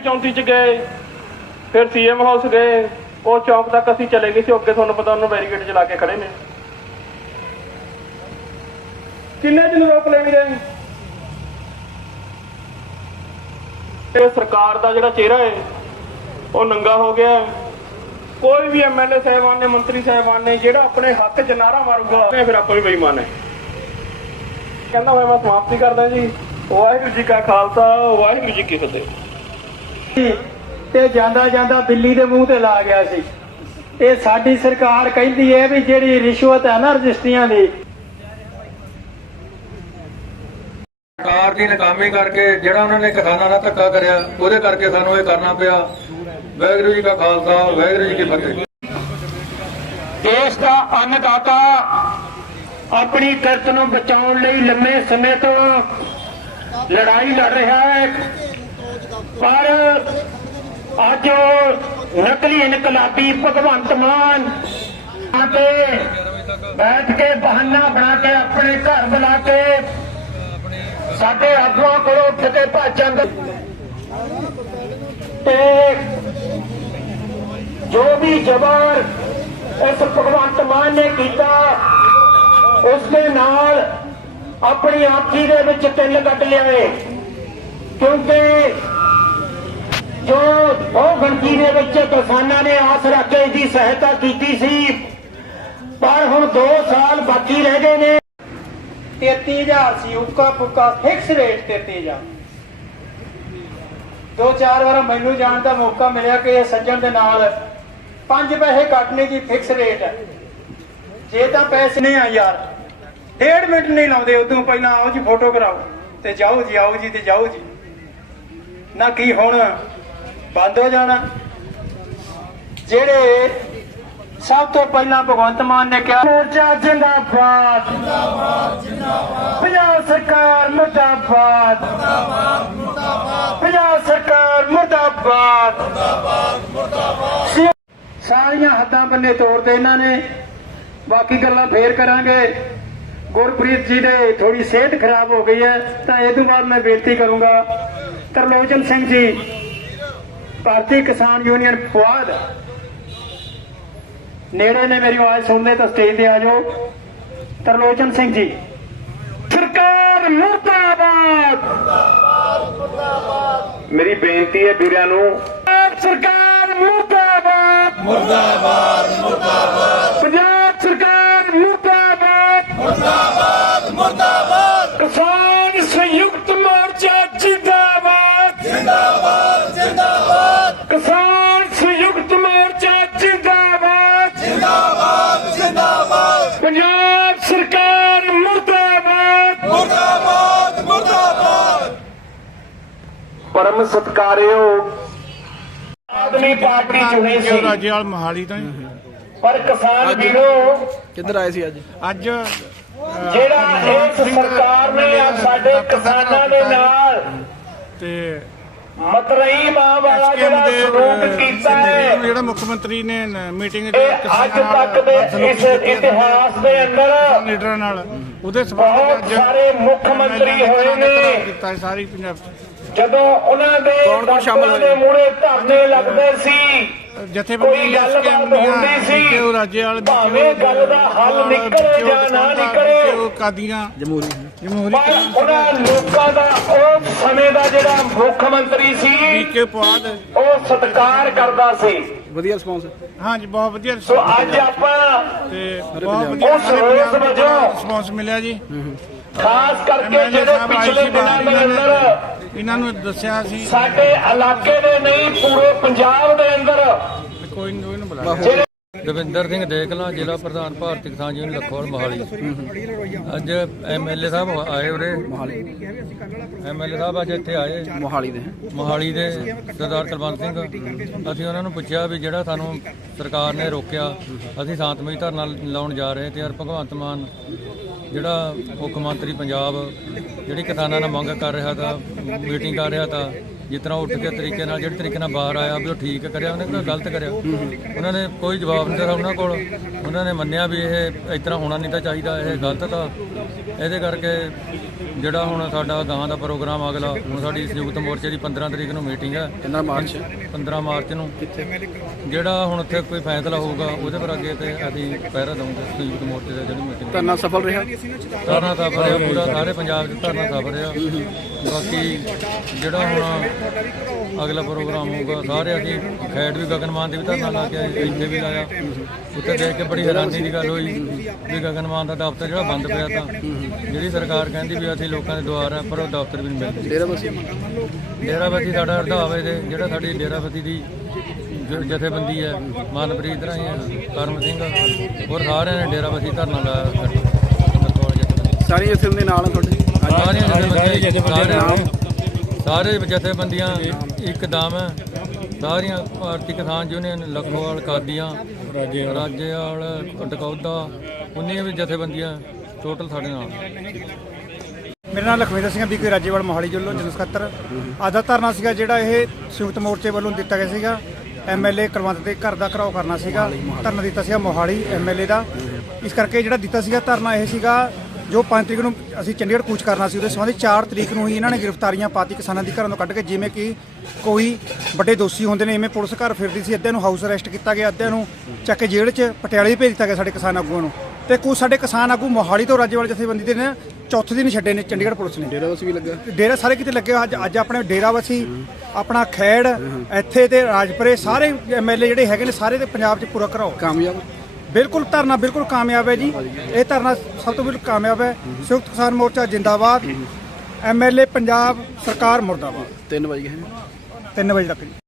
ਚੌਂਤੀ ਚ ਗਏ, ਫਿਰ ਸੀਐਮ ਹਾਊਸ ਗਏ, ਉਹ ਚੌਂਕ ਤੱਕ ਅਸੀਂ ਚਲੇ ਗਏ ਸੀ, ਅੱਗੇ ਤੁਹਾਨੂੰ ਪਤਾ ਉਹਨੂੰ ਬੈਰੀਕੇਡ ਚਲਾ ਕੇ ਖੜੇ ਨੇ। ਕਿੰਨੇ ਦਿਨ ਰੋਕ ਲੈਣਗੇ ਇਹ ਸਰਕਾਰ ਦਾ ਜਿਹੜਾ ਚਿਹਰਾ ਹੈ, ਉਹ ਨੰਗਾ ਹੋ ਗਿਆ ਕੋਈ ਵੀ ਐਮਐਲਏ ਸਾਹਿਬਾਨ ਨੇ, ਮੰਤਰੀ ਸਾਹਿਬਾਨ ਨੇ, ਜਿਹੜਾ ਆਪਣੇ ਹੱਕ 'ਚ ਨਾਰਾ ਮਾਰੂਗਾ ਇਹ ਫਿਰ ਆਪਾਂ ਵੀ ਬੇਈਮਾਨ ਹੈ। ਕਹਿੰਦਾ ਹੋਇਆ ਮੈਂ ਸਮਾਪਤੀ ਕਰਦਾ ਜੀ। ਵਾਹਿਗੁਰੂ ਜੀ ਕਾ ਖਾਲਸਾ, ਵਾਹਿਗੁਰੂ ਜੀ ਕੀ ਫਤਿਹ। ਤੇ ਜਾਂਦਾ ਜਾਂਦਾ ਬਿੱਲੀ ਦੇ ਮੂੰਹ ਤੇ ਲਾ ਗਿਆ ਸੀ। ਇਹ ਸਾਡੀ ਸਰਕਾਰ ਕਹਿੰਦੀ ਹੈ ਵੀ ਜਿਹੜੀ ਰਿਸ਼ਵਤ ਹੈ ਨਾ ਰਜਿਸਟਰੀਆਂ ਦੀ। ਸਰਕਾਰ ਦੀ ਨਾਕਾਮੀ ਕਰਕੇ ਜਿਹੜਾ ਉਹਨਾਂ ਨੇ ਕਿਸਾਨਾਂ ਨਾਲ ਧੱਕਾ ਕਰਿਆ ਉਹਦੇ ਕਰਕੇ ਸਾਨੂੰ ਇਹ ਕਰਨਾ ਪਿਆ। ਵਾਹਿਗੁਰੂ ਜੀ ਕਾ ਖਾਲਸਾ ਵਾਹਿਗੁਰੂ ਜੀ ਕੀ ਫਤਿਹ। ਦੇਸ਼ ਦਾ ਅੰਨਦਾਤਾ ਆਪਣੀ ਕਰਤ ਨੂੰ ਬਚਾਉਣ ਲਈ ਲੰਮੇ ਸਮੇਂ ਤੋਂ ਲੜਾਈ ਲੜ ਰਿਹਾ ਹੈ। ਪਰ ਅੱਜ ਉਹ ਨਕਲੀ ਇਨਕਲਾਬੀ ਭਗਵੰਤ ਮਾਨ ਅਤੇ ਬੈਠ ਕੇ ਬਹਾਨਾ ਬਣਾ ਕੇ ਆਪਣੇ ਘਰ ਬੁਲਾ ਕੇ ਸਾਡੇ ਆਗੂਆਂ ਕੋਲੋਂ ਉੱਠ ਕੇ ਭੱਜ ਤੇ ਜੋ ਵੀ ਜ਼ਬਰ ਇਸ ਭਗਵੰਤ ਮਾਨ ਨੇ ਕੀਤਾ, ਉਸ ਦੇ ਨਾਲ ਆਪਣੀ ਆਖੀ ਦੇ ਵਿੱਚ ਤਿੰਨ ਕੱਢ ਲਿਆਏ। ਕਿਉਂਕਿ ਜੋ ਉਹ ਗਣਤੀ ਦੇ ਵਿੱਚ ਕਿਸਾਨਾਂ ਨੇ ਆਸ ਰੱਖ ਕੇ ਇਹਦੀ ਸਹਾਇਤਾ ਕੀਤੀ ਸੀ। ਪਰ ਹੁਣ 2 ਸਾਲ ਬਾਕੀ ਰਹਿ ਗਏ ਨੇ। 33000 ਸੀ ਉੱਕਾ ਪੁੱਕਾ ਫਿਕਸ ਰੇਟ 33000 ਦੋ ਚਾਰ ਵਾਰ ਮੈਨੂੰ ਜਾਣ ਦਾ ਮੌਕਾ ਮਿਲਿਆ ਕਿ ਇਹ ਸੱਜਣ ਦੇ ਨਾਲ ਪੰਜ ਪੈਸੇ ਕੱਟਣੇ ਦੀ ਫਿਕਸ ਰੇਟ ਹੈ। ਜੇ ਤਾਂ ਪੈਸੇ ਨਹੀਂ ਆ ਯਾਰ, ਡੇਢ ਮਿੰਟ ਨਹੀਂ ਲਾਉਂਦੇ, ਉਦੋਂ ਪਹਿਲਾਂ ਆਓ ਜੀ ਫੋਟੋ ਕਰਾਓ। ਤੇ ਜਾਓ ਜੀ, ਆਓ ਜੀ, ਤੇ ਜਾਓ ਜੀ। ਨਾ ਕੀ ਹੁਣ ਬੰਦ ਹੋ ਜਾਣਾ। ਜਿਹੜੇ ਸਭ ਤੋਂ ਪਹਿਲਾਂ ਭਗਵੰਤ ਮਾਨ ਨੇ ਕਿਹਾ, ਮੋਰਚਾ ਜਿੰਦਾਬਾਦ। ਜਿੰਦਾਬਾਦ ਜਿੰਦਾਬਾਦ ਪੰਜਾਬ ਸਰਕਾਰ ਮੁਰਦਾਬਾਦ। ਮੁਰਦਾਬਾਦ ਮੁਰਦਾਬਾਦ ਪੰਜਾਬ ਸਰਕਾਰ ਮੁਰਦਾਬਾਦ। ਮੁਰਦਾਬਾਦ ਸਾਰੀਆਂ ਹੱਦਾਂ ਬੰਨੇ ਤੋੜਦੇ ਇਹਨਾਂ ਨੇ। ਬਾਕੀ ਗੱਲਾਂ ਫੇਰ ਕਰਾਂਗੇ। ਗੁਰਪ੍ਰੀਤ ਜੀ ਦੇ ਥੋੜੀ ਸਿਹਤ ਖਰਾਬ ਹੋ ਗਈ ਹੈ, ਤਾਂ ਇਹ ਤੋਂ ਬਾਅਦ ਮੈਂ ਬੇਨਤੀ ਕਰੂੰਗਾ। ਤਰਲੋਚਨ ਸਿੰਘ ਜੀ ਭਾਰਤੀ ਕਿਸਾਨ ਯੂਨੀਅਨ ਪੁਆਧ ਨੇੜੇ ਨੇ ਮੇਰੀ ਆਵਾਜ਼ ਸੁਣਦੇ ਤਾਂ ਸਟੇਜ ਤੇ ਆ ਜਾਓ। ਤਰਲੋਚਨ ਸਿੰਘ ਜੀ। ਸਰਕਾਰ ਮੁਰਦਾਬਾਦ। ਮੇਰੀ ਬੇਨਤੀ ਹੈ ਵੀਰਿਆਂ ਨੂੰ। ਸਰਕਾਰ ਮੁਰਦਾਬਾਦ। ਮੁਰਦਾਬਾਦ ਮੁਰਦਾਬਾਦ। ਪੰਜਾਬ ਪਰਮ ਸਤਕਾਰਿਓ। ਆਦਮੀ ਪਾਰਟੀ ਚੁਣੀ ਸੀ। ਰਾਜੇਵਾਲ ਮੋਹਾਲੀ ਤੋਂ। ਪਰ ਕਿਸਾਨ ਵੀਰੋ ਕਿੱਧਰ ਆਏ ਸੀ ਅੱਜ? ਅੱਜ ਜਿਹੜਾ ਇਸ ਸਰਕਾਰ ਨੇ ਆ ਸਾਡੇ ਕਿਸਾਨਾਂ ਦੇ ਨਾਲ ਤੇ ਮਤਰਈ ਮਾਂ ਵਾਲਾ ਜਿਹੜਾ ਸਲੂਕ ਕੀਤਾ ਹੈ। ਜਿਹੜਾ ਮੁੱਖ ਮੰਤਰੀ ਨੇ ਮੀਟਿੰਗ ਅੱਜ ਤੱਕ ਦੇ ਇਸ ਇਤਿਹਾਸ ਦੇ ਅੰਦਰ ਲੀਡਰਾਂ ਨਾਲ। ਉਹਦੇ ਸਬੰਧ ਵਿੱਚ ਸਾਰੇ ਮੁੱਖ ਮੰਤਰੀ ਹੋਏ ਨੇ ਕੀਤਾ ਸਾਰੀ ਪੰਜਾਬ 'ਚ। ਜਦੋਂ ਉਹਨਾਂ ਦੇ ਕੌਣ ਕੌਣ ਸ਼ਾਮਲ ਦਫ਼ਤਰਾਂ ਹੋਏ? ਦੇ ਮੂਹਰੇ ਧਰਨੇ ਲੱਗਦੇ ਸੀ SKM ਦੀਆਂ ਹੁੰਦੀ ਸੀ। ਉਹ ਰਾਜੇਵਾਲ ਵਿੱਚ ਭਾਵੇਂ ਗੱਲ ਦਾ ਹੱਲ ਨਿਕਲੇ ਜਾਂ ਨਾ ਨਿਕਲੇ। ਕਾਦੀਆਂ? ਜਮਹੂਰੀ। ਜਮਹੂਰੀ ਪਰ ਉਹਨਾਂ ਲੋਕਾਂ ਦਾ ਉਹ ਸਮੇਂ ਦਾ ਜਿਹੜਾ ਮੁੱਖ ਮੰਤਰੀ ਸੀ ਵੀਕੇ ਪੁਆਧ? ਉਹ ਸਤਿਕਾਰ ਕਰਦਾ ਸੀ। ਵਧੀਆ ਰਿਸਪੌਂਸ ਹਾਂਜੀ ਬਹੁਤ ਵਧੀਆ ਸੋ ਅੱਜ ਆਪਾਂ ਤੇ ਬਹੁਤ ਵਧੀਆ ਉਸ ਵਜੋਂ ਰਿਸਪੌਂਸ ਮਿਲਿਆ ਜੀ। ਖਾਸ ਕਰਕੇ ਜਿਹੜੇ ਪਿਛਲੇ ਦਿਨਾਂ ਦੇ ਅੰਦਰ ਇਹਨਾਂ ਨੂੰ ਦੱਸਿਆ ਸੀ। ਸਾਡੇ ਇਲਾਕੇ ਦੇ ਨਹੀਂ ਪੂਰੇ ਪੰਜਾਬ ਦੇ ਅੰਦਰ। ਕੋਈ ਨਹੀਂ ਉਹਨੂੰ ਬੁਲਾ ਦਵਿੰਦਰ ਸਿੰਘ ਦੇਖਲਾ ਜ਼ਿਲ੍ਹਾ ਪ੍ਰਧਾਨ ਭਾਰਤੀ ਕਿਸਾਨ ਯੂਨੀਅਨ ਲਖੋਲ ਮੋਹਾਲੀ। ਅੱਜ ਐਮਐਲਏ ਸਾਹਿਬ ਆਏ ਉਰੇ। ਐਮਐਲਏ ਸਾਹਿਬ ਅੱਜ ਇੱਥੇ ਆਏ। ਮੋਹਾਲੀ ਦੇ। ਮੋਹਾਲੀ ਦੇ ਸਰਦਾਰ ਕੁਲਵੰਤ ਸਿੰਘ। ਅਸੀਂ ਉਹਨਾਂ ਨੂੰ ਪੁੱਛਿਆ ਵੀ ਜਿਹੜਾ ਸਾਨੂੰ ਸਰਕਾਰ ਨੇ ਰੋਕਿਆ ਅਸੀਂ ਸ਼ਾਂਤਮਈ ਧਰਨਾ ਲਾਉਣ ਜਾ ਰਹੇ ਤੇ ਯਾਰ ਭਗਵੰਤ ਮਾਨ ਜਿਹੜਾ ਮੁੱਖ ਮੰਤਰੀ ਪੰਜਾਬ ਜਿਹੜੀ ਕਿਸਾਨਾਂ ਨਾਲ ਮੰਗ ਕਰ ਰਿਹਾ ਤਾਂ ਮੀਟਿੰਗ ਕਰ ਰਿਹਾ ਤਾਂ ਜਿਸ ਤਰ੍ਹਾਂ ਉੱਠ ਕੇ ਤਰੀਕੇ ਨਾਲ ਜਿਹੜੇ ਤਰੀਕੇ ਨਾਲ ਬਾਹਰ ਆਇਆ ਵੀ ਉਹ ਠੀਕ ਕਰਿਆ ਉਹਨੇ ਕੋਈ ਗਲਤ ਕਰਿਆ। ਉਹਨਾਂ ਨੇ ਕੋਈ ਜਵਾਬ ਨਹੀਂ ਦਿੱਤਾ ਉਹਨਾਂ ਕੋਲ। ਉਹਨਾਂ ਨੇ ਮੰਨਿਆ ਵੀ ਇਹ ਇਸ ਤਰ੍ਹਾਂ ਹੋਣਾ ਨਹੀਂ ਤਾਂ ਚਾਹੀਦਾ ਇਹ ਗਲਤ ਤਾਂ। ਇਹਦੇ ਕਰਕੇ ਜਿਹੜਾ ਹੁਣ ਸਾਡਾ ਗਾਂ ਦਾ ਪ੍ਰੋਗਰਾਮ ਅਗਲਾ ਹੁਣ ਸਾਡੀ ਸੰਯੁਕਤ ਮੋਰਚੇ ਦੀ 15 ਤਰੀਕ ਨੂੰ ਮੀਟਿੰਗ ਹੈ। ਕਿੰਨਾ ਮਾਰਚ? 15 ਮਾਰਚ ਨੂੰ। ਜਿਹੜਾ ਹੁਣ ਉੱਥੇ ਕੋਈ ਫੈਸਲਾ ਹੋਊਗਾ ਉਹਦੇ ਪਰ ਅੱਗੇ ਤੇ ਅਸੀਂ ਪਹਿਰਾ ਦਵਾਂਗੇ ਸੰਯੁਕਤ ਮੋਰਚੇ ਦਾ ਜਿਹੜੀ ਮੀਟਿੰਗ। ਧਰਨਾ ਸਫਲ ਰਿਹਾ? ਧਰਨਾ ਸਫਲ ਰਿਹਾ ਪੂਰਾ ਸਾਰੇ ਪੰਜਾਬ 'ਚ ਧਰਨਾ ਸਫਲ ਰਿਹਾ ਬਾਕੀ ਜਿਹੜਾ ਹੁਣ ਅਗਲਾ ਪ੍ਰੋਗਰਾਮ ਹੋਊਗਾ ਸਾਰੇ ਅਸੀਂ ਖੈੜ ਵੀ ਗਗਨਮਾਨ ਦੇ ਵੀ ਧਰਨਾ ਲਾ ਕੇ ਆਏ, ਇੱਥੇ ਵੀ ਲਾਇਆ। ਉੱਥੇ ਦੇਖ ਕੇ ਬੜੀ ਹੈਰਾਨੀ ਦੀ ਗੱਲ ਹੋਈ ਵੀ ਗਗਨਮਾਨ ਦਾ ਦਫ਼ਤਰ ਜਿਹੜਾ ਬੰਦ ਪਿਆ ਤਾਂ। ਜਿਹੜੀ ਸਰਕਾਰ ਕਹਿੰਦੀ ਵੀ ਅਸੀਂ ਲੋਕਾਂ ਦੇ ਦੁਆਰ ਆ ਪਰ ਉਹ ਦਫ਼ਤਰ ਵੀ ਨਹੀਂ ਮਿਲਦੇ। ਡੇਰਾ ਬਸੀ ਡੇਰਾਬੱਦੀ ਸਾਡਾ ਹਰਦਾਵੇ ਦੇ ਜਿਹੜਾ ਸਾਡੀ ਡੇਰਾਬੱਦੀ ਦੀ ਜ- ਜਥੇਬੰਦੀ ਹੈ ਮਨਪ੍ਰੀਤ ਰਾਈ ਹੈ ਕਰਮ ਸਿੰਘ ਹੋਰ ਸਾਰਿਆਂ ਨੇ ਡੇਰਾਬੱਦੀ ਧਰਨਾ ਲਾਇਆ। ਬਤੌਰ ਸਾਰੀ ਜਥੇ ਦੇ ਨਾਲ ਆ ਤੁਹਾਡੇ। ਸਾਰੀਆਂ ਜਥੇਬੰਦੀਆਂ ਸਾਰੇ ਸਾਰੇ ਜਥੇਬੰਦੀਆਂ ਇੱਕਦਮ ਸਾਰੀਆਂ ਭਾਰਤੀ ਕਿਸਾਨ ਯੂਨੀਅਨ ਲਖੋਵਾਲ ਕਾਦੀਆਂ ਰਾਜੇਵਾਲ। ਡਕੌਦਾ ਉਨੀਆਂ ਵੀ ਜਥੇਬੰਦੀਆਂ ਟੋਟਲ ਸਾਡੇ ਨਾਲ। ਮੇਰਾ ਨਾਮ ਲਖਵਿੰਦਰ ਸਿੰਘ ਬੀਕੇ ਰਾਜੇਵਾਲ ਮੋਹਾਲੀ ਜ਼ਿਲ੍ਹਾ ਜਨਰਲ ਸਕੱਤਰ ਅੱਜ ਦਾ ਧਰਨਾ ਸੀਗਾ ਜਿਹੜਾ ਇਹ ਸੰਯੁਕਤ ਮੋਰਚੇ ਵੱਲੋਂ ਦਿੱਤਾ ਗਿਆ ਸੀਗਾ। ਐਮਐਲਏ ਕੁਲਵੰਤ ਦੇ ਘਰ ਦਾ ਘਰਾਓ ਕਰਨਾ ਸੀਗਾ। ਧਰਨਾ ਦਿੱਤਾ ਸੀਗਾ ਮੋਹਾਲੀ ਐਮਐਲਏ ਦਾ। ਇਸ ਕਰਕੇ ਜਿਹੜਾ ਦਿੱਤਾ ਸੀਗਾ ਧਰਨਾ ਇਹ ਸੀਗਾ ਜੋ 5 ਤਰੀਕ ਨੂੰ ਅਸੀਂ ਚੰਡੀਗੜ੍ਹ ਕੂਚ ਕਰਨਾ ਸੀ ਉਹਦੇ ਸੰਬੰਧੀ 4 ਤਰੀਕ ਨੂੰ ਹੀ ਇਹਨਾਂ ਨੇ ਗ੍ਰਿਫਤਾਰੀਆਂ ਪਾਤੀ ਕਿਸਾਨਾਂ ਦੀ ਘਰਾਂ ਤੋਂ ਕੱਢ ਕੇ ਜਿਵੇਂ ਕਿ ਕੋਈ ਵੱਡੇ ਦੋਸ਼ੀ ਹੁੰਦੇ ਨੇ ਇਵੇਂ ਪੁਲਿਸ ਘਰ ਫਿਰਦੀ ਸੀ ਅੱਧਿਆਂ ਨੂੰ ਹਾਊਸ ਅਰੈਸਟ ਕੀਤਾ ਗਿਆ ਅੱਧਿਆਂ ਨੂੰ ਚੱਕ ਕੇ ਜੇਲ੍ਹ 'ਚ ਪਟਿਆਲੇ ਭੇਜ ਦਿੱਤਾ ਗਿਆ ਸਾਡੇ ਕਿਸਾਨ ਆਗੂਆਂ ਨੂੰ। ਤੇ ਕੁਝ ਸਾਡੇ ਕਿਸਾਨ ਆਗੂ ਮੋਹਾਲੀ ਤੋਂ ਰਾਜੇਵਾਲ ਜਥੇਬੰਦੀ ਦੇ ਨੇ ਚੌਥੇ ਦਿਨ ਛੱਡੇ ਨੇ ਚੰਡੀਗੜ੍ਹ ਪੁਲਿਸ ਨੇ। ਡੇਰਾ ਬਸੀ ਵੀ ਲੱਗਾ? ਡੇਰਾ ਸਾਰੇ ਕਿਤੇ ਲੱਗੇ। ਅੱਜ ਅੱਜ ਆਪਣੇ ਡੇਰਾਵਸੀ ਆਪਣਾ ਖੈੜ ਇੱਥੇ ਤੇ ਰਾਜਪੁਰੇ ਸਾਰੇ ਐਮਐਲਏ ਜਿਹੜੇ ਹੈਗੇ ਨੇ ਸਾਰੇ ਤੇ ਪੰਜਾਬ 'ਚ ਪੂਰਾ ਕਰਾਓ ਕਾਮਯਾਬ? ਬਿਲਕੁਲ ਧਰਨਾ ਬਿਲਕੁਲ ਕਾਮਯਾਬ ਹੈ ਜੀ। ਇਹ ਧਰਨਾ ਸਭ ਤੋਂ ਬਿਲਕੁਲ ਕਾਮਯਾਬ ਹੈ। ਸੰਯੁਕਤ ਕਿਸਾਨ ਮੋਰਚਾ ਜਿੰਦਾਬਾਦ ਐਮਐਲਏ ਪੰਜਾਬ ਸਰਕਾਰ ਮੁਰਦਾਬਾਦ। 3 ਵਜੇ ਗਏ ਤਿੰਨ ਵਜੇ ਤੱਕ ਜੀ।